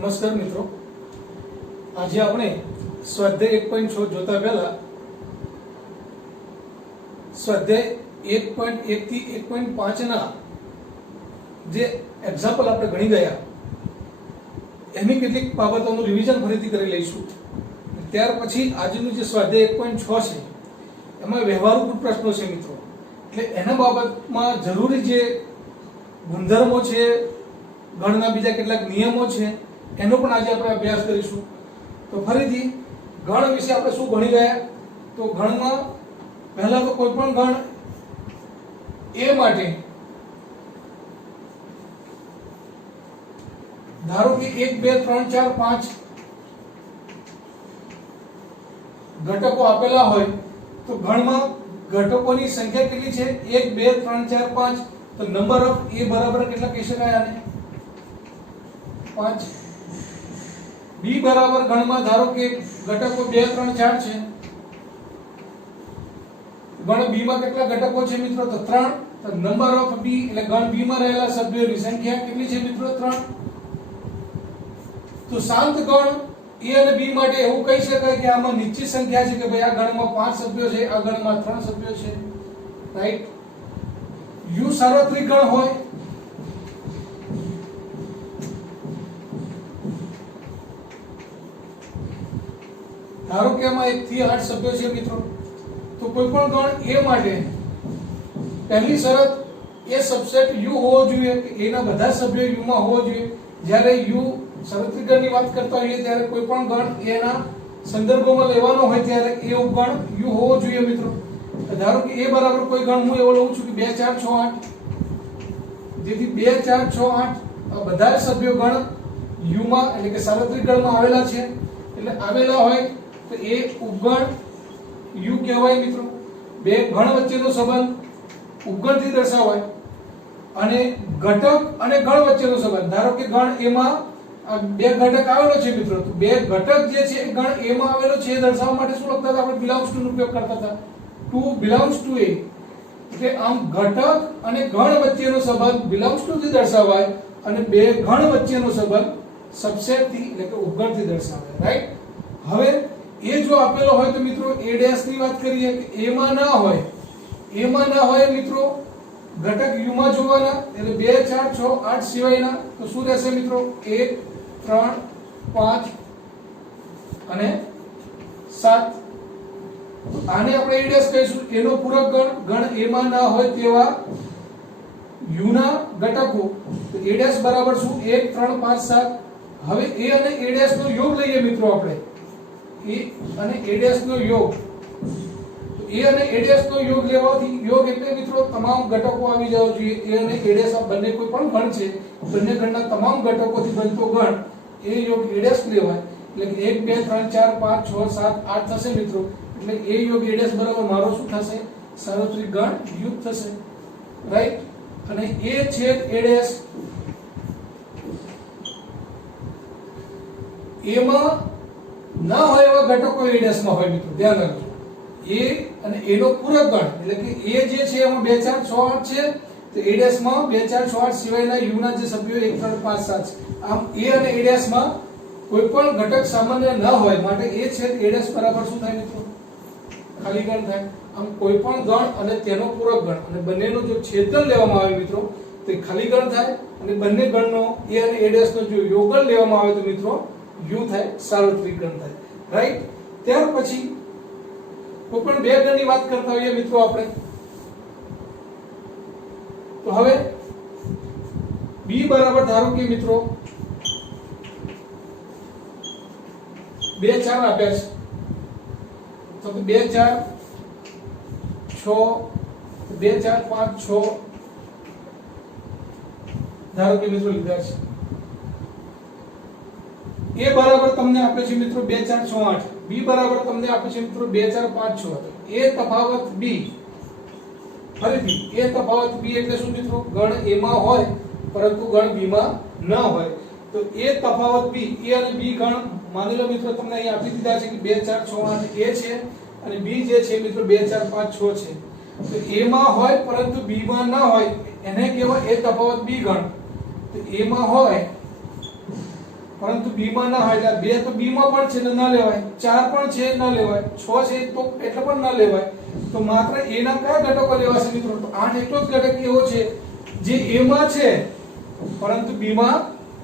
નમસ્કાર મિત્રો, આજે આપણે સ્વાધ્યાય 1.6 જોતા પહેલા સ્વાધ્યાય 1.1 થી 1.5 ના જે એક્ઝામ્પલ આપણે ગણી ગયા એની કેટલીક બાબતોનું રિવિઝન ફરીથી કરી લઈશું. ત્યાર પછી આજનું જે સ્વાધ્યાય 1.6 છે એમાં વ્યવહારુ પ્રશ્નો છે મિત્રો, એટલે એના બાબતમાં જરૂરી જે ગુણધર્મો છે, ગણના બીજા કેટલાક નિયમો છે એનો પણ આજે આપણે અભ્યાસ કરીશું. તો ફરીથી ગણ વિશે આપણે શું ભણી ગયા? તો ગણમાં પહેલા તો કોઈ પણ ગણ એ માટે ધારો કે 1 2 3 4 5 ઘટકો આપેલા હોય તો ગણમાં ઘટકોની સંખ્યા કેટલી છે? 1 2 3 4 5. તો નંબર ઓફ એ બરાબર કેટલા કહી શકાય આને? 5. બી બરાબર ગણમાં ધારો કે ઘટકો 2 3 4 છે. ગણ બી માં કેટલા ઘટકો છે મિત્રો? તો 3. તો નંબર ઓફ બી એટલે ગણ બી માં રહેલા સભ્યોની સંખ્યા કેટલી છે મિત્રો? 3. તો શાંત ગણ એ અને બી માટે એવું કહી શકાય કે આમાં નિશ્ચિત સંખ્યા છે કે ભાઈ આ ગણમાં 5 સભ્યો છે, આ ગણમાં 3 સભ્યો છે, રાઈટ? યુ સાર્વત્રિક ગણ હોય ધારો કે આમાં 1 થી 8 સભ્યો છે મિત્રો, તો કોઈ પણ ગણ એ માટે પહેલી શરત એ સબસેટ યુ હોવો જોઈએ કે એના બધા સભ્યો યુ માં હોવો જોઈએ. જ્યારે યુ સાર્વત્રિક ગણની વાત કરતા હોઈએ ત્યારે કોઈ પણ ગણ એના સંદર્ભમાં લેવાનો હોય ત્યારે એ ઉપગણ યુ હોવો જોઈએ મિત્રો. ધારો કે એ બરાબર કોઈ ગણ હું એવો લઉં છું કે 2 4 6 8, જેથી 2 4 6 8 આ બધા સભ્યો ગણ યુ માં એટલે કે સાર્વત્રિક ગણમાં આવેલા છે, એટલે આવેલા હોય તો એ ઉપગણ યુ કહેવાય મિત્રો. બે ગણ વચ્ચેનો સંબંધ ઉપગણથી દર્શાવાય અને ઘટક અને ગણ વચ્ચેનો સંબંધ ધારો કે ગણ એમાં બે ઘટક આવેલો છે મિત્રો, તો બે ઘટક જે છે ગણ એ માં આવેલો છે એ દર્શાવવા માટે શું લખતા હતા? આપણે બિલોંગ્સ ટુ નો ઉપયોગ કરતા હતા. ટુ બિલોંગ્સ ટુ એ એટલે આમ ઘટક અને ગણ વચ્ચેનો સંબંધ બિલોંગ્સ ટુ થી દર્શાવાય અને બે ગણ વચ્ચેનો સંબંધ સબસેટ થી એટલે કે ઉપગણ થી દર્શાવાય, રાઈટ? હવે એ જો આપેલો હોય તો મિત્રો a ડેશ ની વાત કરીએ કે a માં ના હોય, a માં ના હોય મિત્રો ઘટક u માં જોવાના, એટલે 2 4 6 8 સિવાયના તો શું રહેશે મિત્રો? 1 3 5 અને 7. આને આપણે a ડેશ કહીશું. એનો પૂરક ગણ a માં ના હોય તેવા u ના ઘટકો, તો a ડેશ બરાબર શું? 1 3 5 7. હવે a અને a ડેશ નો યોગ લઈએ મિત્રો આપણે, a અને a ડેશ નો યોગ. તો a અને a ડેશ નો યોગ લેવાથી, યોગ એટલે મિત્રો તમામ ઘટકો આવી જવા જોઈએ. a અને a ડેશ આ બંને કોઈ પણ ગણ છે, બંને ગણના તમામ ઘટકોથી બનતો ગણ એ યોગ a ડેશ લેવાય. એટલે કે 1 2 3 4 5 6 7 8 થશે મિત્રો. એટલે a યોગ a ડેશ બરાબર મારો શું થશે? સાર્વત્રિક ગણ યુ થશે, રાઈટ? અને a છેદ a ડેશ a માં ના હોય એવા ઘટકો a ડેશ માં હોય મિત્રો, ધ્યાન રાખજો. a અને a નો પૂરક ગણ એટલે કે a જે છે એમાં 2 4 6 8 છે, તો a ડેશ માં 2 4 6 8 સિવાયના u ના જે સભ્યો 1 3 5 7 છે. આમ a અને a ડેશ માં કોઈ પણ ઘટક સામાન્ય ન હોય માટે a છેદ a ડેશ બરાબર શું થાય મિત્રો? ખાલી ગણ થાય. આમ કોઈ પણ ગણ અને તેનો પૂરક ગણ અને બંનેનો જો છેદગણ લેવામાં આવે મિત્રો તો ખાલી ગણ થાય, અને બંને ગણનો a અને a ડેશ નો જો યોગગણ લેવામાં આવે તો મિત્રો u થાય, સાર્વત્રિક ગણ થાય, રાઈટ? ત્યાર પછી કોઈ પણ બે ગણની વાત કરતા હોઈએ મિત્રો આપણે, તો હવે b બરાબર ધારો કે મિત્રો 2 4 આપ્યા છે, તો 2 4 6 2 4 5 6 ધારો કે મિત્રો લીધા છે. a બરાબર તમને આપે છે મિત્રો 2 4 6 8, b બરાબર તમને આપે છે મિત્રો 2 4 5 6. a તફાવત b, ફરીથી a તફાવત b એટલે શું મિત્રો? ગણ a માં હોય પરંતુ ગણ b માં ન હોય. તો a તફાવત b, a અને b ગણ માની લો મિત્રો તમને અહીં આપી દીધા છે કે 2 4 6 8 a છે અને b જે છે મિત્રો 2 4 5 6 છે. તો a માં હોય પરંતુ b માં ન હોય એને કહેવાય a તફાવત b ગણ. તો a માં હોય પરંતુ b માં ના હોય એટલે 2 તો b માં પણ છે ને ન લેવાય, 4 પણ છે ન લેવાય, 6 છે તો એટલે પણ ન લેવાય. તો માત્ર a ના કયા ઘટકો લેવાશે મિત્રો? તો 8 એટલો જ ઘટક એવો છે જે a માં છે પરંતુ b માં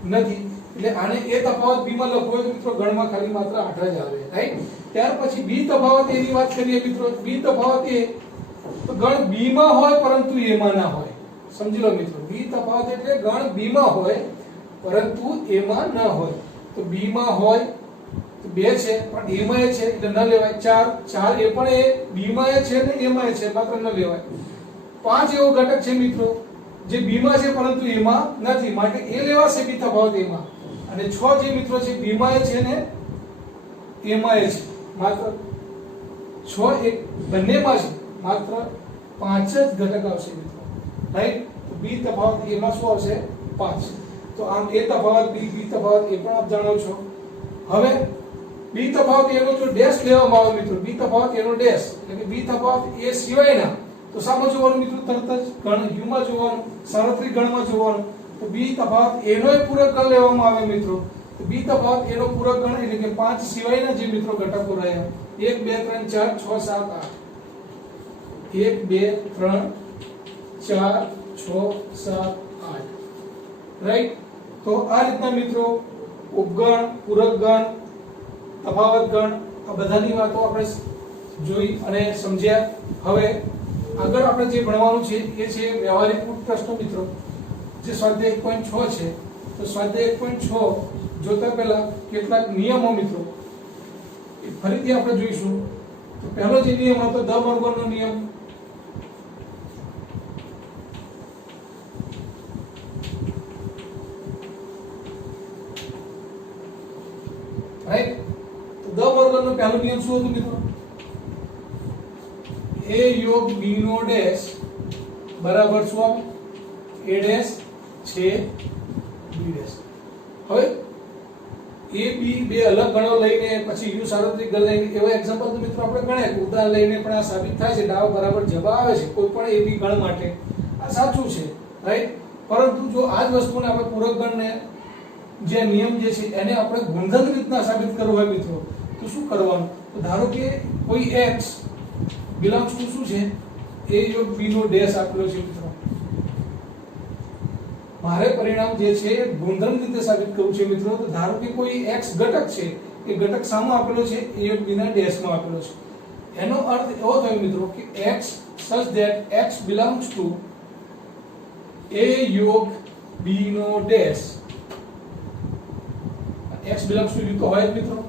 નથી. એટલે આને a તફાવત b માં લખવો હોય તો મિત્રો ગણમાં ખાલી માત્ર 8 જ આવે, રાઈટ? ત્યાર પછી b તફાવત a ની વાત કરીએ મિત્રો. b તફાવત a તો ગણ b માં હોય પરંતુ a માં ના હોય. સમજી લો મિત્રો, b તફાવત એટલે ગણ b માં હોય પરંતુ a માં ન હોય. તો b માં હોય તો 2 છે પણ a માં એ છે એટલે ન લેવાય. 4 એ પણ એ b માં એ છે ને a માં એ છે માત્ર ન લેવાય. 5 એવો ઘટક છે મિત્રો જે b માં છે પરંતુ a માં નથી માટે એ લેવાશે b તફાવત a માં. અને 6 જે મિત્રો છે b માં એ છે ને a માં એ છે માત્ર 6 એક બંનેમાં છે માત્ર 5 જ ઘટક આવશે મિત્રો, રાઈટ? તો b તફાવત a માં શું આવશે? 5. તો આમ a તફાવત b તફાવત a પણ આપ જાણો છો. હવે b તફાવત a નો જો ડેશ લેવામાં આવે મિત્રો, b તફાવત a નો ડેશ એટલે કે b તફાવત a સિવાયના, તો સામો જોવાનું મિત્રો? તરત જ ગણ u માં જોવાનું, સાર્વત્રિક ગણમાં જોવાનું. તો b તફાવત a નો પૂરક ગણ લેવામાં આવે મિત્રો. તો b તફાવત a નો પૂરક ગણ એટલે કે 5 સિવાયના જે મિત્રો ઘટકો રહ્યા 1 2 3 4 6 7 8 1 2 3 4 6 7 8, રાઈટ? તો આ રીતના મિત્રો ઉપગણ, પૂરક ગણ, તફાવત ગણ આ બધાની વાતો આપણે જોઈ અને સમજ્યા. હવે આગળ આપણે જે ભણવાનું છે એ છે વ્યવહારિક પ્રશ્નો મિત્રો, જે સ્વાધ્યાય 1.6 છે. તો સ્વાધ્યાય 1.6 જોતા પહેલા કેટલાક નિયમો મિત્રો ફરીથી આપણે જોઈશું. તો પહેલો જે નિયમ હતો દ વર્ગોનો નિયમ. રાઈટ? તો દ વર્ગનો પહેલો નિયમ શું હતો મિત્રો? a યોગ b નો ડેશ બરાબર શું આવે? a ડેશ છે b ડેશ. હવે a b બે અલગ ગણો લઈને પછી u સાર્વત્રિક ગણ લઈને એવા એક્ઝામ્પલ તો મિત્રો આપણે ગણ્યા, ઉદાહરણ લઈને પણ આ સાબિત થાય છે ડાવ બરાબર જવાબ આવે છે કોઈ પણ a b ગણ માટે. આ સાચું છે, રાઈટ? પરંતુ જો આ જ વસ્તુને આપણે પૂરક ગણને જે નિયમ જે છે એને આપણે ગુણધર્મ રીતના સાબિત કરવું હોય મિત્રો તો શું કરવાનું? તો ધારો કે કોઈ x બિલોંગ્સ ટુ શું છે? a યોગ b નો ડેશ આપેલો છે મિત્રો. મારે પરિણામ જે છે ગુણધર્મ રીતે સાબિત કરવું છે મિત્રો. તો ધારો કે કોઈ x ઘટક છે, એ ઘટક સામો આપેલો છે a યોગ b ના ડેશમાં આપેલો છે. એનો અર્થ એવો થયો મિત્રો કે x such that x belongs to a યોગ b નો dash. x belongs to u તો હોય જ મિત્રો.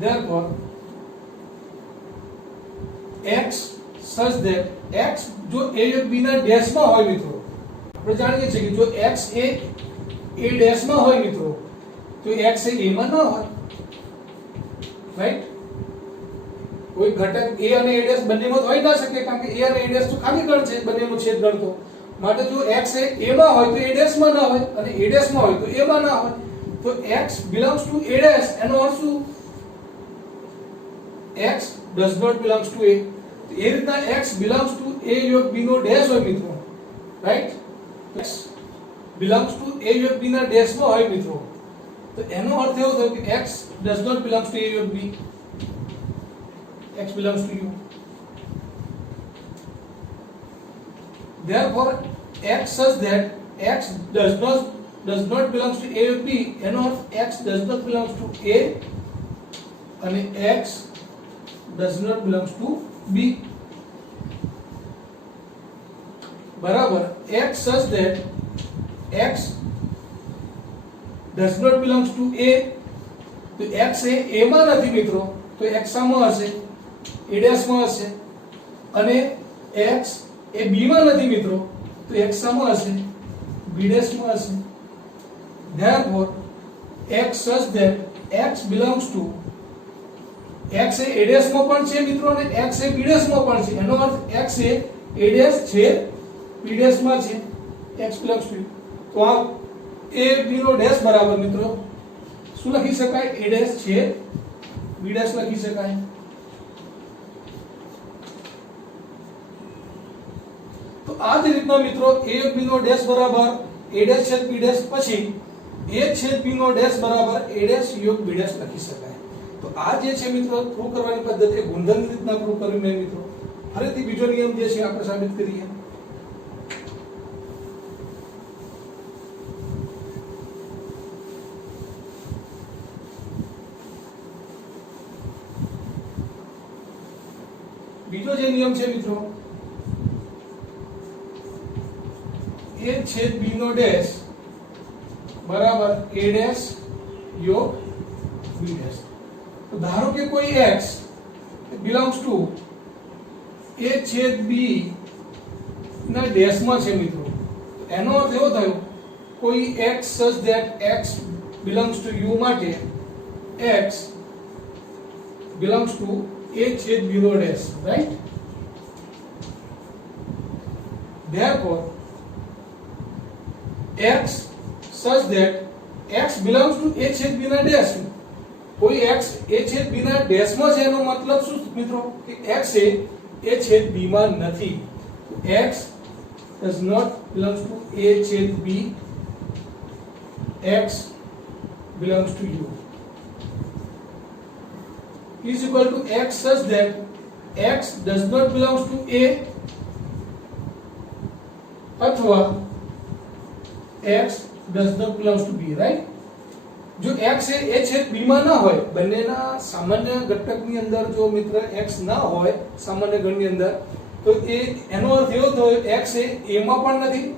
therefore x such that x જો a યોગ b ના ડેશમાં હોય મિત્રો, આપણે જાણીએ છીએ કે જો x એ a ડેશમાં હોય મિત્રો તો x એ a માં ન હોય, રાઈટ? કોઈ ઘટક a અને a ડેશ બંનેમાં હોઈ ના શકે કારણ કે a અને a ડેશ તો ખાલી ગણ છે, બંનેનો છેદ ગણ તો. માટે જો x એ a માં હોય તો a ડેશમાં ના હોય અને a ડેશમાં હોય તો a માં ના હોય. તો x belongs to a dash એનો અર્થ શું? x does not belongs to a. તો એ રીતના x belongs to a યોગ b નો ડેશ હોય મિત્રો, right? x belongs to a યોગ b ના ડેશમાં હોય મિત્રો. તો એનો અર્થ એવો થયો કે x does not belongs to a યોગ b, x belongs to u. Therefore x such that x does not belongs to a યોગ b એનો અર્થ x does not belongs to a અને x does not belongs to b બરાબર x such that x does not belongs to a. તો x A a માં નથી મિત્રો તો x માં હશે? a ડેશ માં હશે. અને x એ b માં નથી મિત્રો તો x માં હશે? b ડેશ માં હશે. therefore x such that x belongs to x A a dash માં પણ છે મિત્રો અને x એ b ડેશ માં પણ છે. એનો અર્થ x એ a ડેશ છે b ડેશ માં છે, x belongs to. તો આ a b નો ડેશ બરાબર મિત્રો શું લખી શકાય? a ડેશ છે b ડેશ લખી શકાય. તો આ જ રીતના મિત્રો a યોગ b નો ડેશ બરાબર a ડેશ છેદ b ડેશ પછી a છેદ b નો ડેશ બરાબર a ડેશ યોગ b ડેશ લખી શકાય. તો આ જે છે મિત્રો પ્રૂવ કરવાની પદ્ધતિ ગુણધર્મ રીતના પ્રૂવ કર્યું મેં મિત્રો. ફરીથી બીજો નિયમ જે છે આપણે સાબિત કરીએ. બીજો જે નિયમ છે મિત્રો a છેદ b નો ડેશ બરાબર a ડેશ યોગ b ડેશ. તો ધારો કે કોઈ x belongs to a છેદ b ના ડેશ માં છે મિત્રો. એનો અર્થ એવો થયો કોઈ x such that x belongs to u માટે x belongs to a છેદ b નો dash, right? Therefore x such that x belongs to a છેદ b ના ડેશ. કોઈ x a છેદ b ના ડેશ માં છે એનો મતલબ શું મિત્રો કે x એ a છેદ b માં નથી. x does not belongs to a છેદ b, x belongs to u is equal to x such that x does not belongs to a अथवा x does not belongs to b, right? જો x A a છેદ b માં ના હોય, બંનેના સામાન્ય ઘટકની અંદર જો મિત્ર x ના હોય સામાન્ય ગણની અંદર, તો એનો અર્થ એવો થયો x એ a માં પણ નથી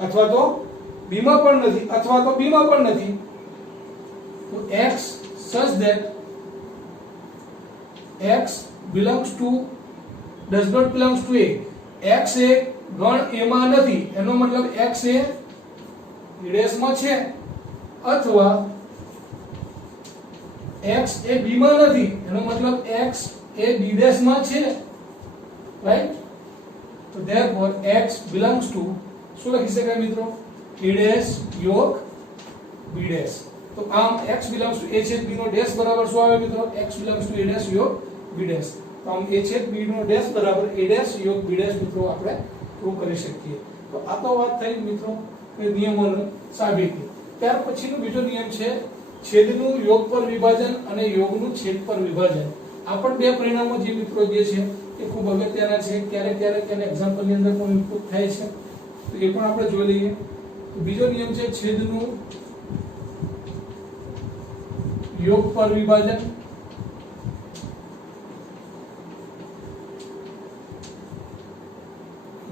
અથવા તો b માં પણ નથી અથવા તો b માં પણ નથી. તો x such that x belongs to does not belongs to a, x એ ગણ a માં નથી એનો મતલબ x એ b ડેશ માં છે અથવા x એ b માં નથી એનો મતલબ x એ b ડેશ માં છે, રાઈટ? તો therefore x belongs to શું લખી શકાય મિત્રો a ડેશ યોગ b ડેશ. તો આમ x belongs to a છેદ b નો ડેશ બરાબર શું આવે મિત્રો x belongs to a dash યોગ b ડેશ. તો આમ a છેદ b નો ડેશ બરાબર a ડેશ યોગ b ડેશ મિત્રો આપણે પ્રૂવ કરી શકીએ. તો આ તો વાત થઈ મિત્રો કે નિયમોની સાબિતી. ત્યાર પછીનો બીજો નિયમ છે છેદનું યોગ પર વિભાજન અને યોગનું છેદ પર વિભાજન. આ પણ બે પરિણામો જે મિત્રો જે છે એ ખૂબ અગત્યના છે. ક્યારેક ક્યારેક એને એક્ઝામ્પલની અંદર પણ ઇનપુટ થાય છે, તો એ પણ આપણે જોઈ લઈએ. તો બીજો નિયમ છે છેદનું યોગ પર વિભાજન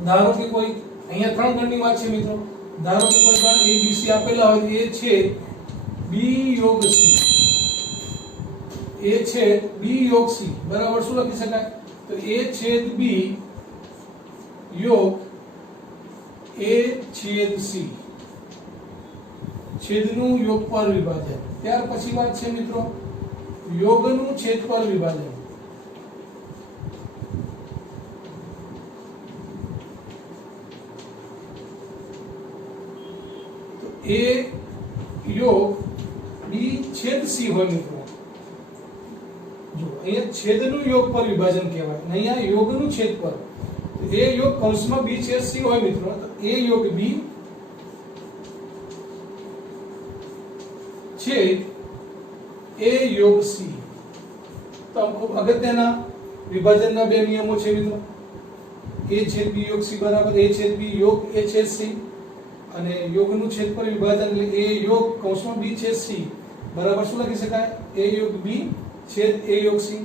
ધારો કે કોઈ અહીંયા ત્રણ ગણની વાત છે મિત્રો. ધારો કે કોઈ ગણ a b c આપેલા હોય, a છે b યોગ c, a છે b યોગ c બરાબર શું લખી શકાય તો a છેદ b યોગ a છેદ c છેદનું યોગ પર વિભાજન. ત્યાર પછી વાત છે મિત્રો યોગનું છેદ પર વિભાજન. a યોગ b છેદ c હોય મિત્રો. જો અહીંયા છેદનું યોગ પર વિભાજન કહેવાય અને અહીંયા યોગનું છેદ પર. તો a યોગ કૌંસમાં b છેદ c હોય મિત્રો, તો a યોગ b છેદ a યોગ c. તો ખૂબ અગત્યના વિભાજનના બે નિયમો છે મિત્રો. a છેદ b યોગ c બરાબર a છેદ b યોગ a છેદ c અને યોગનું છેદ પર વિભાજન એટલે a યોગ કૌંસમાં b છેદ c બરાબર શું લખી શકાય a યોગ b છેદ a યોગ c.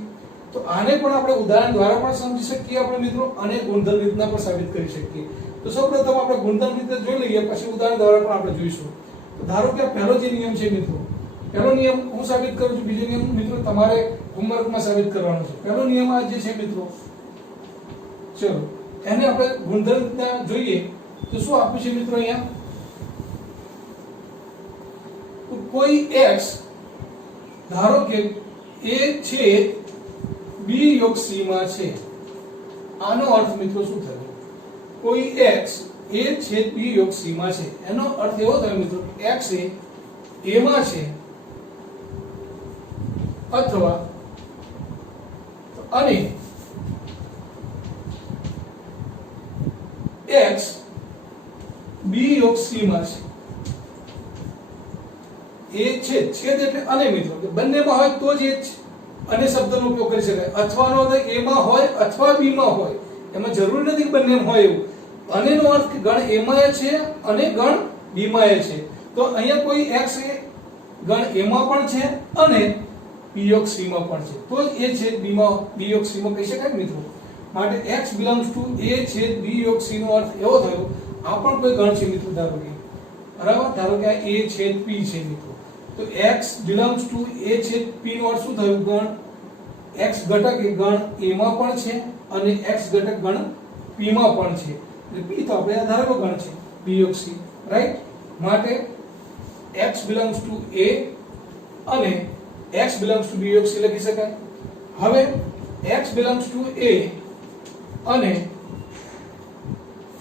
તો આને પણ આપણે ઉદાહરણ દ્વારા પણ સમજી શકીએ આપણે મિત્રો, અને ગુણધર્મ રીતના પણ સાબિત કરી શકીએ. તો સૌપ્રથમ આપણે ગુણધર્મ રીતે જોઈ લઈએ, પછી ઉદાહરણ દ્વારા પણ આપણે જોઈશું. તો ધારો કે પહેલો જે નિયમ છે મિત્રો, પહેલો નિયમ હું સાબિત કરું છું, બીજો નિયમ મિત્રો તમારે હોમવર્કમાં સાબિત કરવાનો છે. પહેલો નિયમ આ જે છે મિત્રો, ચલો એને આપણે ગુણધર્મ રીતના જોઈએ. તો શું આપ્યું છે મિત્રો અહીંયા કોઈ x ધારો કે a છેદ b યોગ c માં છે. આનો અર્થ મિત્રો શું થયો કોઈ x a છેદ b યોગ c માં છે. એનો અર્થ એવો થયો મિત્રો x એ a માં છે અથવા અને x b યોગ c માં છે એ છેદ છેદ એટલે અને મિત્રો કે બંનેમાં હોય તો જ એ અને શબ્દનો ઉપયોગ કરી શકાય અથવાનો અર્થ a માં હોય અથવા b માં હોય એમાં જરૂરી નથી કે બંનેમાં હોય એવું અનેનો અર્થ કે ગણ a માં છે અને ગણ b માં છે તો અહીંયા કોઈ x એ ગણ a માં પણ છે અને b યોગ c માં પણ છે તો જ a છેદ b માં b યોગ c માં કહી શકાય મિત્રો માટે x belongs to a છેદ b યોગ c નો અર્થ એવો થયો આ પણ કોઈ ગણ છે મિત્રો ધારો કે બરાબર ધારો કે આ a છેદ p છે મિત્રો તો x belongs to a છેદ p નો અર્થ શું થયું ગણ x ઘટક એ ગણ a માં પણ છે અને x ઘટક ગણ p માં પણ છે એટલે p તો આપણે ધારો કે ગણ છે b યોગ c રાઈટ માટે x belongs to a અને x belongs to b યોગ c લખી શકાય હવે x belongs to a અને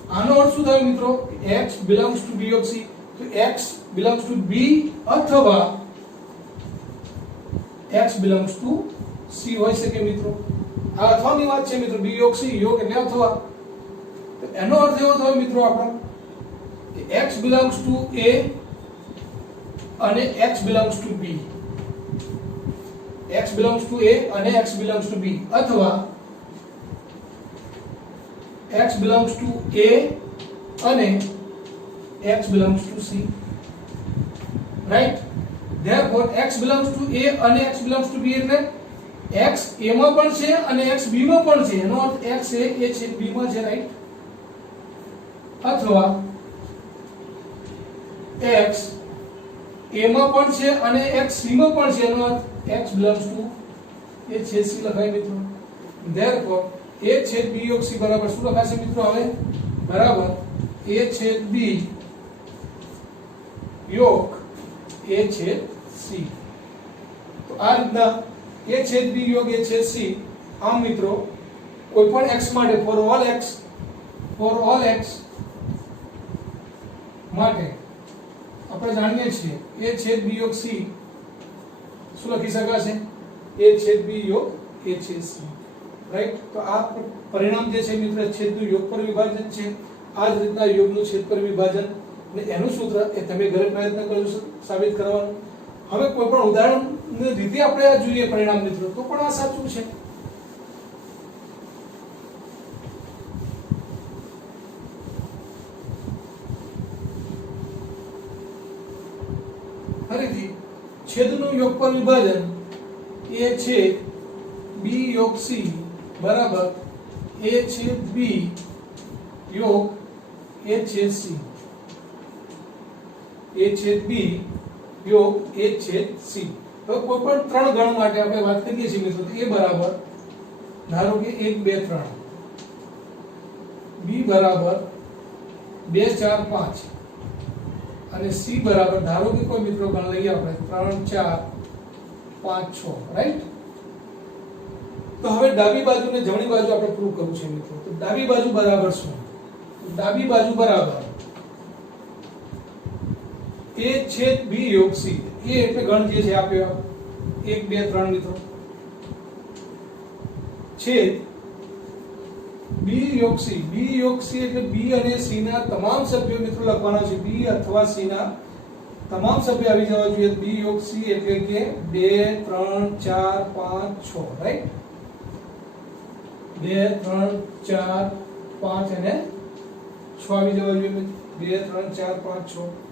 આનો અર્થ શું થાય મિત્રો x belongs to b યોગ c તો x belongs to b અથવા x belongs to c હોઈ શકે મિત્રો આ અથવાની વાત છે મિત્રો b યોગ c યોગ એટલે અથવા તો એનો અર્થ એવો થયો મિત્રો આપણો કે x belongs to a અને x belongs to b x belongs to a અને x belongs to b અથવા x belongs to a અને x belongs to c right therefore x belongs to a અને x belongs to b એટલે x a માં પણ છે અને x b માં પણ છે એનો અર્થ x એ a છે b માં છે રાઈટ અથવા x a માં પણ છે અને x c માં પણ છે એનો અર્થ x belongs to a છેદ c લખાય મિત્રો therefore a છેદ b યોગ c બરાબર શું લખાશે મિત્રો હવે બરાબર a છેદ b યોગ a છેદ c તો આ રીતના a છેદ b યોગ a છેદ c આમ મિત્રો કોઈ પણ x માટે for all x માટે આપણે જાણીએ છીએ a છેદ b યોગ c શું લખી શકાશે a છેદ b યોગ a છેદ c રાઈટ તો આ પરિણામ જે છે મિત્રો છેદનું યોગ પર વિભાજન છે આ જ રીતના યોગનું છેદ પર વિભાજન અને એનું સૂત્ર એ તમે ઘરે પ્રયત્ન કરજો સાબિત કરવાનો હવે કોઈ પણ ઉદાહરણની રીતે આપણે આ જોઈએ પરિણામ મિત્રો તો પણ આ સાચું છે ફરીથી છેદનું યોગ પર વિભાજન a છેદ b યોગ c બરાબર a છેદ b યોગ a છેદ c a છેદ b યોગ a છેદ c તો કોઈ પણ ત્રણ ગણ માટે આપણે વાત કરીએ છીએ મિત્રો તો a બરાબર ધારો કે 1 2 3 b બરાબર 2 4 5 અને c બરાબર ધારો કે કોઈ મિત્રો ગણ લઈએ આપણે 3 4 5 6 રાઈટ તો હવે ડાબી બાજુ ને જમણી બાજુ આપણે પ્રૂવ કરવું છે મિત્રો તો ડાબી બાજુ બરાબર શું તો ડાબી બાજુ બરાબર a છેદ b યોગ c a એટલે ગણ જે છે આપ્યો 1 2 3 મિત્રો છેદ b યોગ c એટલે b અને c ના તમામ સભ્યો મિત્રો લખવાના છે b અથવા c ના તમામ સભ્યો આવી જવા જોઈએ b યોગ c એટલે કે 2 3 4 5 6 રાઈટ 2 3 4 5 અને 6 આવી જવા જોઈએ 2 3 4 5 6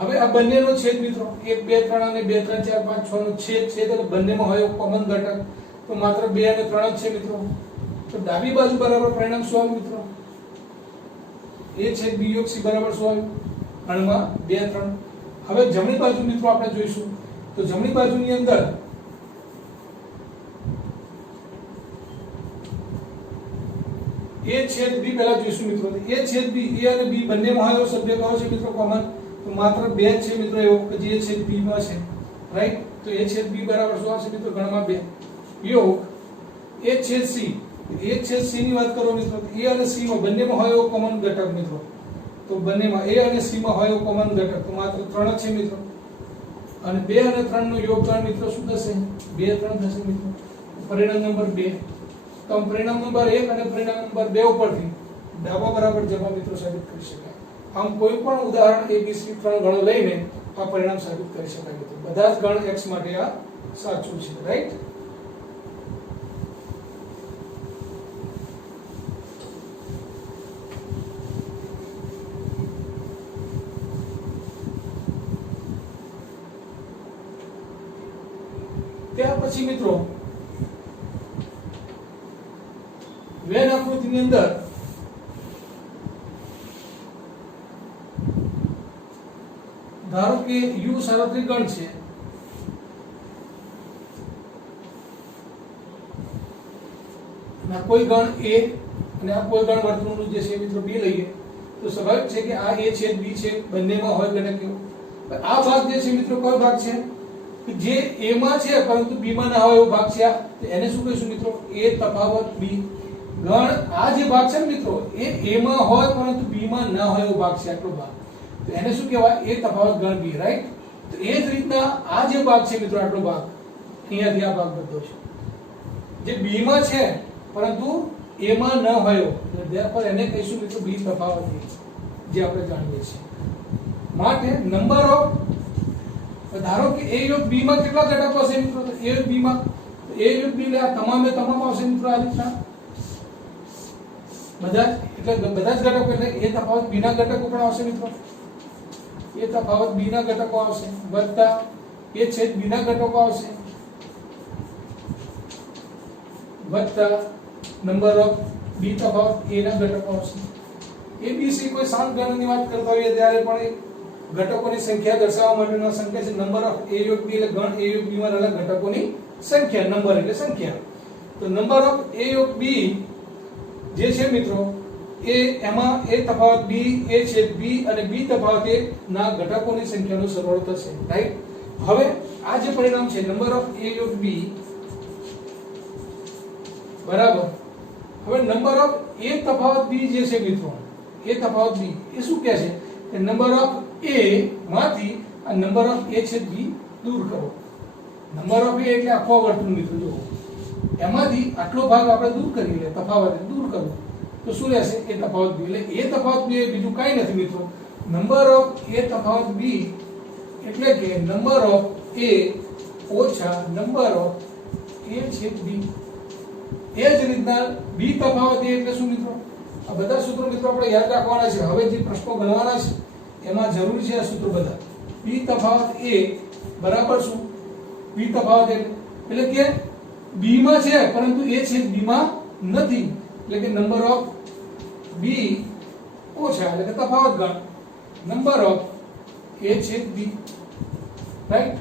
હવે આ બંનેનો છેદ મિત્રો 1 2 3 અને 2 3 4 5 6 નો છેદ અને બંનેમાં હોય કોમન ઘટક તો માત્ર 2 અને 3 જ છે મિત્રો તો ડાબી બાજુ બરાબર પરિણામ શું આવ્યું મિત્રો a છેદ b યોગ c બરાબર શું આવ્યું ગણમાં 2 3 હવે જમણી બાજુ મિત્રો આપણે જોઈશું તો જમણી બાજુની અંદર a છેદ b પહેલા જોઈશું મિત્રો a છેદ b a અને b બંનેમાં હોય એવો સભ્ય કયો છે મિત્રો કોમન તો માત્ર 2 છે મિત્રો એવો કે જે છેદ b માં છે રાઈટ તો a છેદ b બરાબર શું આવશે મિત્રો ગણમાં 2 યોગ a છેદ c a છેદ c ની વાત કરો મિત્રો a અને c માં બંનેમાં હોય એવો કોમન ઘટક મિત્રો તો બંનેમાં a અને c માં હોય એવો કોમન ઘટક તો માત્ર 3 જ છે મિત્રો અને 2 અને 3 નો યોગદાન મિત્રો શું થશે 2 3 થશે મિત્રો પરિણામ નંબર 2 તો પરિણામ નંબર 1 અને પરિણામ નંબર 2 ઉપરથી ડાબા બરાબર જમા મિત્રો સાબિત કરી શકાય. આમ કોઈ પણ ઉદાહરણ ABC 3 ગણો લઈને આ પરિણામ સાબિત કરી શકાય મિત્રો. બધા જ ગણ x માટે આ સાચું છે, રાઈટ? ત્યાર પછી મિત્રો વેન આકૃતિની અંદર ધારો કે u સાર્વત્રિક ગણ છે કોઈ ગણ a અને આ કોઈ ગણ વર્તુળનું જે છે મિત્રો b લઈએ તો સ્વાભાવિક છે કે આ a છેદ b છે, બંનેમાં હોય ઘટક એવો. આ ભાગ જે છે મિત્રો કયો ભાગ છે કે જે a માં છે પરંતુ b માં ના હોય એવો ભાગ છે. એને શું કહીશું મિત્રો? a તફાવત b. ગણ આ જે ભાગ છે ને મિત્રો એ a માં હોય પરંતુ b માં ના હોય એવો ભાગ છે, આટલો ભાગ. તો એને શું કહેવાય? a તફાવત ગણ b, રાઈટ? તો એ જ રીતના આ જે ભાગ છે મિત્રો આટલો ભાગ અહીંયાથી આ ભાગ બધો છે જે b માં છે પરંતુ a માં ન હોય ધેરફોર એને કહીશું મિત્રો b તફાવત a, જે આપણે જાણીએ છીએ. માટે નંબર ઓફ ધારો કે a યોગ b માં કેટલા ઘટકો હશે મિત્રો? તો a યોગ b માં તો a યોગ b એટલે આ તમામે તમામ આવશે મિત્રો આ રીતના બધા જ, એટલે બધા જ ઘટકો એટલે a તફાવત b ના ઘટકો પણ આવશે મિત્રો. a તફાવત b ના ઘટકો આવશે વત્તા a છેદ b ના ઘટકો આવશે વત્તા નંબર ઓફ b તફાવત a ના ઘટકો આવશે. abc કોઈ શાંત ગણની વાત કરતા હોઈએ ત્યારે પણ ઘટકોની સંખ્યા દર્શાવવા માટેનો સંકેત છે નંબર ઓફ a યોગ b, એટલે ગણ a યોગ b માં રહેલા ઘટકોની સંખ્યા, નંબર એટલે સંખ્યા. તો નંબર ઓફ a યોગ b જે છે મિત્રો એ એમાં a તફાવત b, a છેદ b અને b તફાવત a ના ઘટકોની સંખ્યાનો સરવાળો થશે, રાઈટ? હવે આ જે પરિણામ છે નંબર ઓફ a યોગ b બરાબર હવે નંબર ઓફ a તફાવત b જે છે મિત્રો a તફાવત b એ શું કહે છે કે નંબર ઓફ a માંથી આ નંબર ઓફ a છેદ b દૂર કરો. નંબર ઓફ a એટલે આખો વર્તુળ મિત્રો જો એમાંથી આટલો ભાગ આપણે દૂર કરી લે, તફાવત દૂર કરો તો શું રહેશે? a તફાવત b. એટલે a તફાવત b એ બીજું કાઈ નથી મિત્રો. નંબર ઓફ a તફાવત b એટલે કે નંબર ઓફ a ઓછા નંબર ઓફ a છેદ b. એ જ રીતના b તફાવત a એટલે શું મિત્રો? આ બધા સૂત્રો મિત્રો આપણે યાદ રાખવાના છે. હવે જે પ્રશ્નો ગણવાના છે એમાં જરૂરી છે આ સૂત્રો બધા. b તફાવત a બરાબર શું? b તફાવત એટલે કે b માં છે પરંતુ a છેદ b માં નથી, એટલે કે નંબર ઓફ b ઓછા એટલે કે તફાવત ગણ નંબર ઓફ a છેદ b, રાઈટ?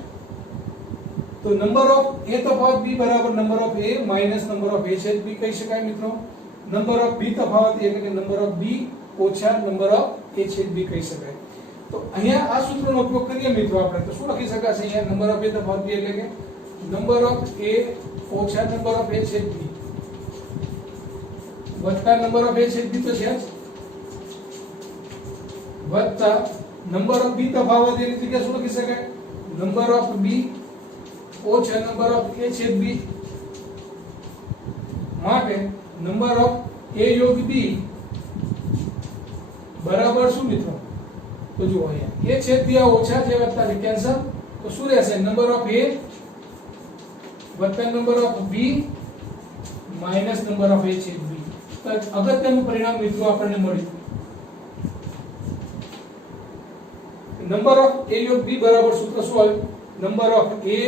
તો નંબર ઓફ a તફાવત b બરાબર number of a minus number of a છેદ b કહી શકાય મિત્રો. નંબર ઓફ b તફાવત એટલે કે નંબર ઓફ b ઓછા નંબર ઓફ a છેદ b કહી શકાય. તો અહીંયા આ સૂત્રનો ઉપયોગ કરીએ મિત્રો આપણે તો શું લખી શકાય છે? અહીંયા નંબર ઓફ a તફાવત b એટલે કે નંબર ઓફ a ઓછા નંબર ઓફ a છેદ b વત્તા નંબર ઓફ a છેદ b તો છે જ વત્તા નંબર ઓફ b તફાવત એની જગ્યાએ શું લખી શકાય? નંબર ઓફ b ઓછા નંબર ઓફ a છેદ b. માટે નંબર ઓફ a યોગ b બરાબર શું મિત્રો? તો જુઓ અહીંયા a છેદ b આ ઓછા છે વત્તા છે કેન્સલ તો શું રહેશે? નંબર ઓફ a વત્તા number of b minus number of a છેદ b. તો અગત્યનું પરિણામ મિત્રો આપણને મળ્યું. નંબર ઓફ a યોગ b બરાબર સૂત્ર શું આવ્યું? નંબર ઓફ a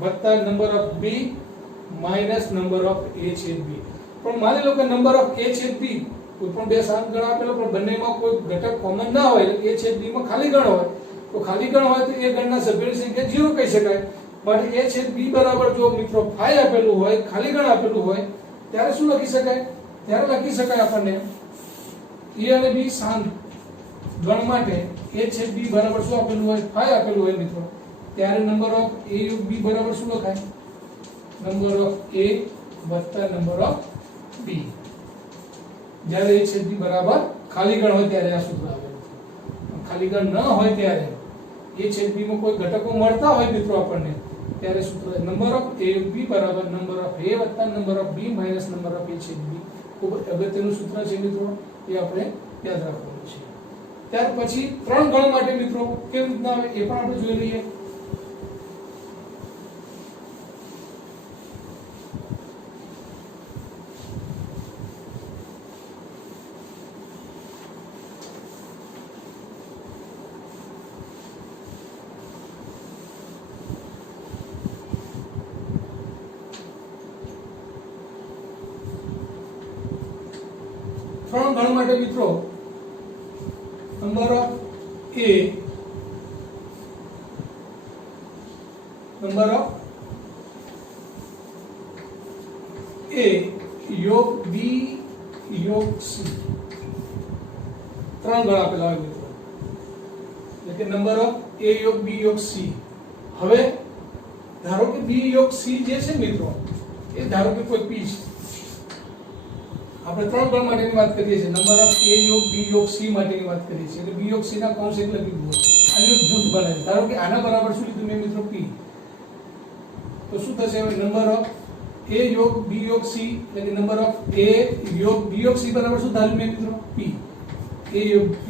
વત્તા number of b minus number of a છેદ b. પણ માની લો કે નંબર ઓફ a છેદ b કોઈ પણ બે શાંત ગણ આપેલો પણ બંનેમાં કોઈ ઘટક કોમન ના હોય એટલે a છેદ b માં ખાલી ગણ હોય તો ખાલી ગણ હોય તો એ ગણના સભ્યોની સંખ્યા 0 કહી શકાય. માટે a છેદ b બરાબર જો મિત્રો 5 આપેલું હોય, ખાલી ગણ આપેલું હોય ત્યારે શું લખી શકાય? ત્યારે લખી શકાય આપણને a અને b શાંત ગણ માટે a છેદ b બરાબર શું આપેલું હોય? 5 આપેલું હોય મિત્રો. ત્યારે નંબર ઓફ a યોગ b બરાબર શું લખાય? નંબર ઓફ a વત્તા નંબર ઓફ b. જ્યારે a છેદ b બરાબર ખાલી ગણ હોય ત્યારે આ સૂત્ર આવે. ખાલી ગણ ન હોય ત્યારે a છેદ b માં કોઈ ઘટકો મળતા હોય મિત્રો આપણને ત્યારે સૂત્ર નંબર ઓફ a યોગ b બરાબર નંબર ઓફ a વત્તા number of b minus number of a છેદ b ખૂબ અગત્યનું સૂત્ર છે મિત્રો, એ આપણે યાદ રાખવાનું છે. ત્યાર પછી ત્રણ ગણ માટે મિત્રો કેવી રીતના આવે એ પણ આપણે જોઈ લઈએ. ત્રણ ગણ માટે મિત્રો number of a, number of a યોગ b યોગ c, ત્રણ ગણ આપેલા હોય મિત્રો, એટલે કે નંબર ઓફ a યોગ b યોગ c. હવે ધારો કે b યોગ c જે છે મિત્રો, એ ધારો કે કોઈ p છે. આપણે ત્રણ ગણ માટેની વાત કરીએ છીએ, નંબર ઓફ a યોગ b યોગ c માટેની વાત કરીએ છીએ, એટલે b યોગ c ના કૌંસ એક લખી દીધો. આનું એક જૂથ બને છે. ધારો કે આના બરાબર શું લીધું મેં મિત્રો p, તો શું થશે હવે નંબર ઓફ a યોગ b યોગ c, એટલે કે નંબર ઓફ a યોગ b યોગ c બરાબર શું ધાર્યું મેં મિત્રો p, a યોગ p.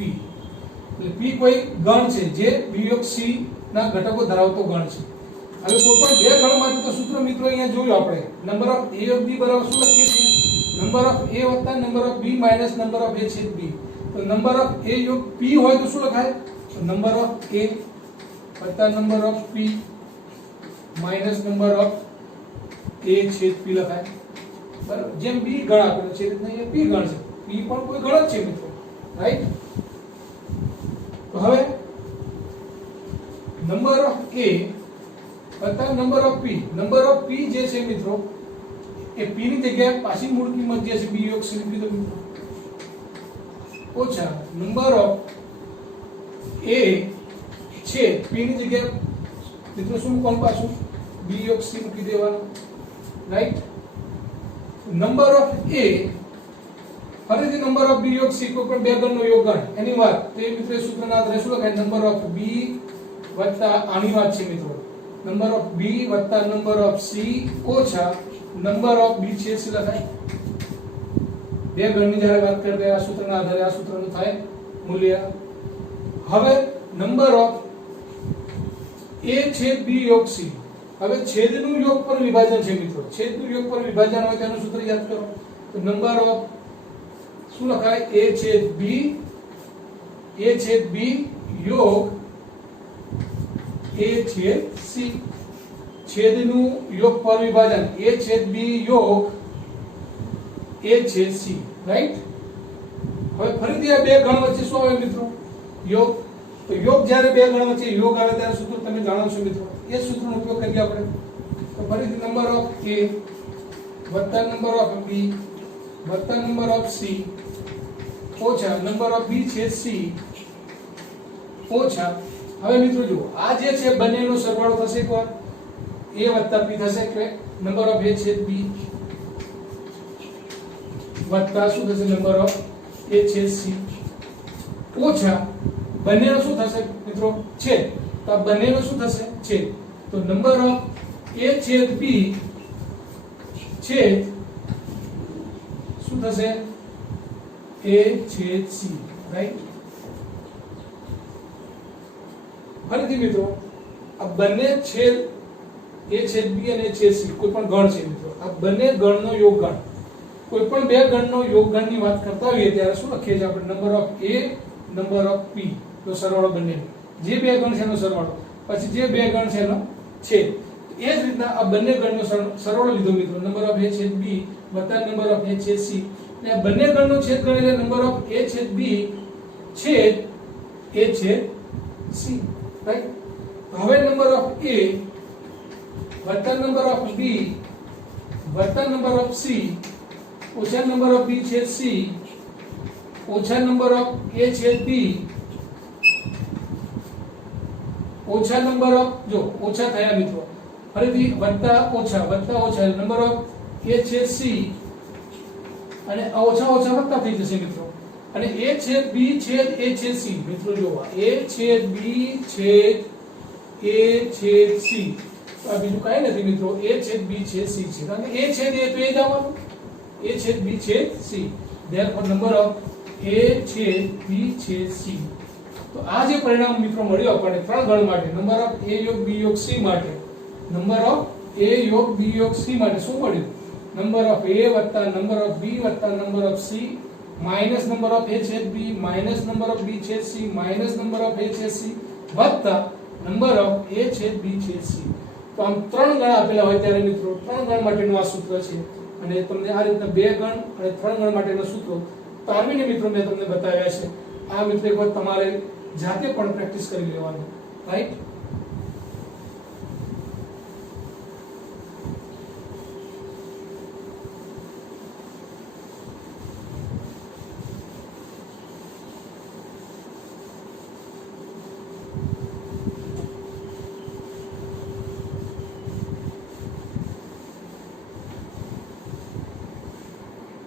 એટલે p કોઈ ગણ છે જે b યોગ c ના ઘટકો ધરાવતો ગણ છે. હવે કોઈ પણ બે ગણ માટે તો સૂત્ર મિત્રો અહીંયા જોયું આપણે, નંબર ઓફ a યોગ b બરાબર શું લખીએ છીએ, નંબર ઓફ a વત્તા number of b minus number of a છેદ b. તો નંબર ઓફ a યોગ p હોય તો શું લખાય, તો નંબર ઓફ a વત્તા number of p minus number of a છેદ p લખાય. બરાબર, જેમ b ગણ આપેલો છે એ રીતના અહીંયા p ગણ છે, p પણ કોઈ ગણ જ છે મિત્રો, રાઈટ. તો હવે નંબર ઓફ a વત્તા number of p, number of p જે છે મિત્રો એ p ની જગ્યાએ પાછી મૂળ કિંમત જે છે b યોગ c લીધી તો મિત્રો, ઓછા નંબર ઓફ a છે p ની જગ્યાએ મિત્રો શું મૂકવાનું પાછું b યોગ c મૂકી દેવાનું, રાઈટ. નંબર ઓફ a ફરીથી નંબર ઓફ b યોગ c, કોઈ પણ બે ગણનો યોગ ગણ એની વાત, તો એ મિત્રો સૂત્રના આધારે શું લખાય, નંબર ઓફ b વત્તા આની વાત છે મિત્રો, નંબર ઓફ b વત્તા નંબર ઓફ c ઓછા નંબર ઓફ b છેદ c લખાય. બે ગણની જ્યારે વાત કરતા આ સૂત્રના આધારે આ સૂત્રનું થાય મૂલ્ય. હવે નંબર ઓફ a છેદ b યોગ c, હવે છેદનું યોગ પર વિભાજન છે મિત્રો, છેદનું યોગ પર વિભાજન હોય તેનું સૂત્ર યાદ કરો. તો નંબર ઓફ શું લખાય, a છેદ b યોગ a છેદ c, છેદનું યોગ પર વિભાજન a છેદ b યોગ a છેદ c, રાઈટ. હવે ફરીથી આ બે ગણ વચ્ચે શું આવે મિત્રો, યોગ. તો યોગ જ્યારે બે ગણ વચ્ચે યોગ આવે ત્યારે સૂત્ર તમે જાણો છો મિત્રો, એ સૂત્રનો ઉપયોગ કરીએ આપણે. તો ફરીથી નંબર ઓફ a વત્તા નંબર ઓફ b વત્તા નંબર ઓફ c ઓછા નંબર ઓફ b છેદ c ઓછા, હવે મિત્રો જુઓ આ જે છે બંનેનો સરવાળો થશે એકવાર, a વત્તા p થશે કે નંબર ઓફ a છેદ b વત્તા શું થશે નંબર ઓફ a છેદ c ઓછા બંનેનો શું થશે મિત્રો છેદ, તો આ બંનેનો શું થશે છેદ, તો નંબર ઓફ a છેદ b છેદ શું થશે a છેદ c, રાઈટ. ફરીથી મિત્રો આ બંને છેદ a છેદ b અને a છેદ c કોઈ પણ ગણ છે મિત્રો, આ બંને ગણનો યોગ ગણ, કોઈ પણ બે ગણનો યોગ ગણની વાત કરતા હોઈએ ત્યારે શું લખીએ છીએ આપણે, number of a number of p નો સરવાળો બંનેનો, જે બે ગણ છે એનો સરવાળો પછી જે બે ગણ છે એનો છેદ. એ જ રીતના આ બંને ગણનો સરવાળો લીધો મિત્રો, નંબર ઓફ a છેદ b વત્તા નંબર ઓફ a છેદ c, અને આ બંને ગણનો છેદ ગણીને નંબર ઓફ a છેદ b છેદ a છેદ c, રાઈટ. હવે નંબર ઓફ a વત્તા નંબર ઓફ b વત્તા નંબર ઓફ c ઓછા નંબર ઓફ b છેદ c ઓછા નંબર ઓફ a છેદ b ઓછા નંબર ઓફ, જો ઓછા થયા મિત્રો, ફરીથી વત્તા ઓછા નંબર ઓફ a છેદ c અને ઓછા ઓછા વત્તા થઈ જશે મિત્રો, અને a છેદ b છેદ a છેદ c મિત્રો જોવા a છેદ b છેદ a છેદ c, આ બીજું કાંઈ નથી મિત્રો, a છેદ b છેદ c છે, કારણ કે a છેદ a તો એ જ આવવાનું, a છેદ b છેદ c, therefore number of a છેદ b છેદ c. તો આ જે પરિણામ મિત્રો મળ્યું આપણને ત્રણ ગણ માટે, નંબર ઓફ a યોગ b યોગ c માટે, નંબર ઓફ a યોગ b યોગ c માટે શું મળ્યું? નંબર ઓફ a વત્તા નંબર ઓફ b વત્તા number of c minus number of a છેદ b minus number of b છેદ c minus number of a છેદ c વત્તા નંબર ઓફ a છેદ b છેદ c. તો આમ ત્રણ ગણ આપેલા હોય ત્યારે મિત્રો ત્રણ ગણ માટેનું આ સૂત્ર છે, અને તમને આ રીતના બે ગણ અને ત્રણ ગણ માટેના સૂત્રો તારવીને મિત્રો મેં તમને બતાવ્યા છે. આ મિત્રો એક વખત તમારે જાતે પણ પ્રેક્ટિસ કરી લેવાનું, રાઈટ?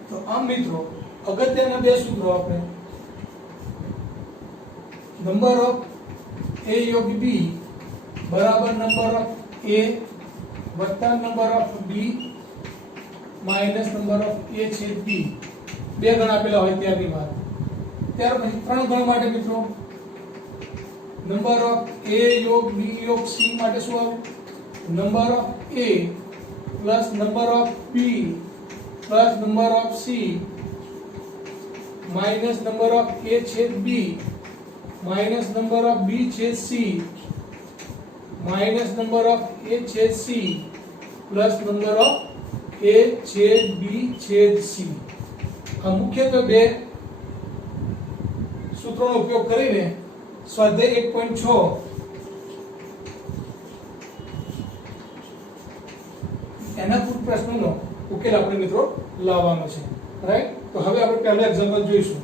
તો આમ મિત્રો અગત્યના બે સૂત્રો આપણે, નંબર ઓફ a યોગ b બરાબર નંબર ઓફ a વત્તા number of b minus number of a છેદ b, બે ગણ આપેલા હોય ત્યારની વાત. ત્યાર પછી ત્રણ ગણ માટે મિત્રો નંબર ઓફ a યોગ b યોગ c માટે શું આવે? Number of a plus number of b plus number of c minus number of a છેદ b minus number of b छेद c minus number of a छेद c plus number of a छेद b छेद c. આ મુખ્યત્વે બે સૂત્રોનો ઉપયોગ કરીને સ્વાધ્યાય 1.6 એના પ્રશ્નોનો ઉકેલ આપણે મિત્રો લાવવાનો છે, રાઈટ? તો હવે આપણે પહેલા એક્ઝામ્પલ જોઈશું.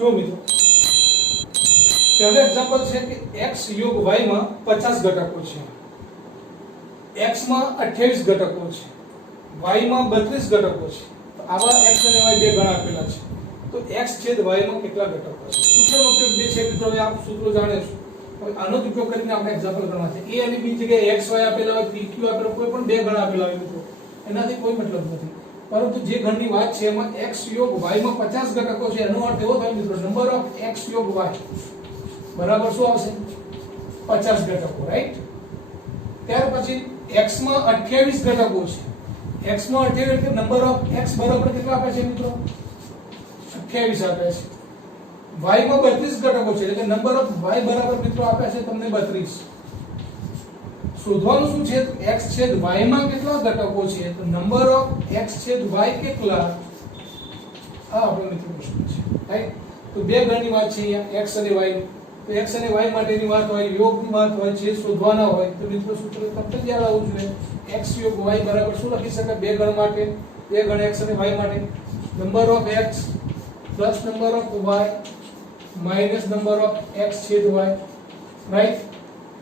જો મિત્રો પહેલું એક્ઝામ્પલ છે કે x યોગ y માં 50 ઘટકો છે, x માં 28 ઘટકો છે, y માં 32 ઘટકો છે. તો આવા x અને y બે ગણ આપેલા છે. તો x છેદ y માં કેટલા ઘટકો છે? સૂત્રનો ઉપયોગ જે છે મિત્રો આપ સૂત્રો જાણે છો. હવે આનો ઉપયોગ કરીને આપણે એક્ઝામ્પલ ગણવા છે. a અને b જગ્યાએ x y આપેલા હોય, p q આપેલા કોઈ પણ બે ગણ આપેલા હોય મિત્રો, એનાથી કોઈ મતલબ નથી. પરંતુ જે ગણની વાત છે એમાં x યોગ y માં 50 ઘટકો છે, એનો અર્થ એવો થાય મિત્રો નંબર ઓફ x યોગ y બરાબર શું આવશે? 50 ઘટકો, રાઈટ? ત્યાર પછી x માં 28 ઘટકો છે. x માં 28 એટલે નંબર ઓફ x બરાબર કેટલા આપે છે મિત્રો? 28 આપે છે. y માં 32 ઘટકો છે એટલે નંબર ઓફ y બરાબર મિત્રો આપે છે તમને 32. શોધવાનું શું છે? x છેદ y માં કેટલા ઘટકો છે? તો નંબર ઓફ x છેદ y કેટલા? આ આપણો મિત્રો પ્રશ્ન છે, રાઈટ? તો બે ગણની વાત છે અહીંયા x અને y. તો x અને y માટેની વાત હોય, યોગની વાત હોય, જે શોધવાના હોય તો મિત્રો સૂત્ર તરત જ યાદ આવવું જોઈએ. x યોગ y બરાબર શું લખી શકાય? બે ગણ માટે, બે ગણ x અને y માટે number of x plus number of y minus number of x છેદ y, રાઈટ?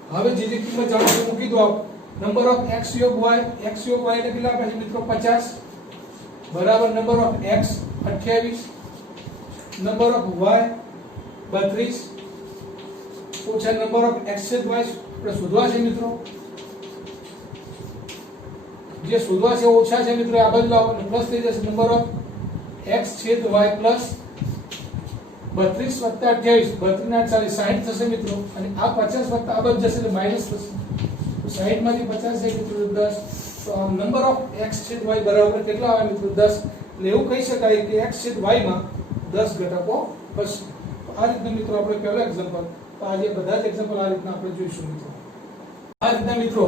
હવે જે કિંમત જાણો છો મૂકી દો આપ. નંબર ઓફ x યોગ y ને કેટલા આપ્યા છે મિત્રો 50 બરાબર number of x 28 number of y 32 ઓછા નંબર ઓફ x છેદ y આપણે શોધવા છે મિત્રો, જે શોધવા છે ઓછા છે મિત્રો આ બાજુ લાવો એટલે પ્લસ થઈ જશે નંબર ઓફ x છેદ y પ્લસ 32 વત્તા 28 32 ના 40 60 થશે મિત્રો, અને આ 50 વત્તા આ બાજુ જશે એટલે માઈનસ થશે, તો 60 માંથી 50 છે મિત્રો 10, તો આ નંબર ઓફ x છેદ y બરાબર કેટલા આવે મિત્રો 10, એટલે એવું કહી શકાય કે x છેદ y માં 10 ઘટકો હશે. આ રીતના મિત્રો આપણે પહેલો એક્ઝામ્પલ, તો આજે બધા જ એક્ઝામ્પલ આ રીતના આપણે જોઈશું મિત્રો. આ રીતના મિત્રો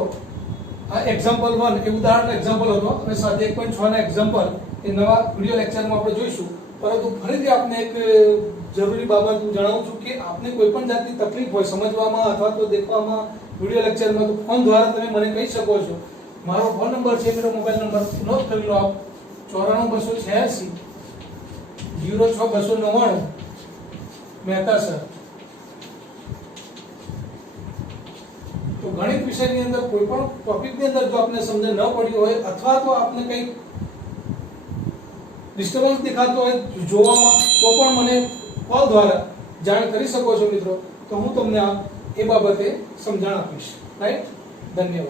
આ એક્ઝામ્પલ 1 એ ઉદાહરણ એક્ઝામ્પલ હતો, અને સાથે 1.6 ના એક્ઝામ્પલ એ નવા વિડિયો લેક્ચરમાં આપણે જોઈશું. પરંતુ ફરીથી આપને એક જરૂરી બાબત હું જણાવું છું કે આપને કોઈ પણ જાતની તકલીફ હોય સમજવામાં અથવા તો દેખવામાં વિડિયો લેક્ચરમાં, તો ફોન દ્વારા તમે મને કહી શકો છો. મારો ફોન નંબર છે, મેરો મોબાઈલ નંબર નોટ કરી લો આપ 94286 06299 મહેતા સર. તો ગણિત વિષયની અંદર કોઈ પણ ટોપિકની અંદર જો આપને સમજ ન પડી હોય અથવા તો આપને કંઈ ડિસ્ટર્બન્સ દેખાતો હોય જોવામાં, તો પણ મને કોલ દ્વારા જાણ કરી શકો છો મિત્રો, તો હું તમને એ બાબતે સમજણ આપીશ. રાઈટ, ધન્યવાદ.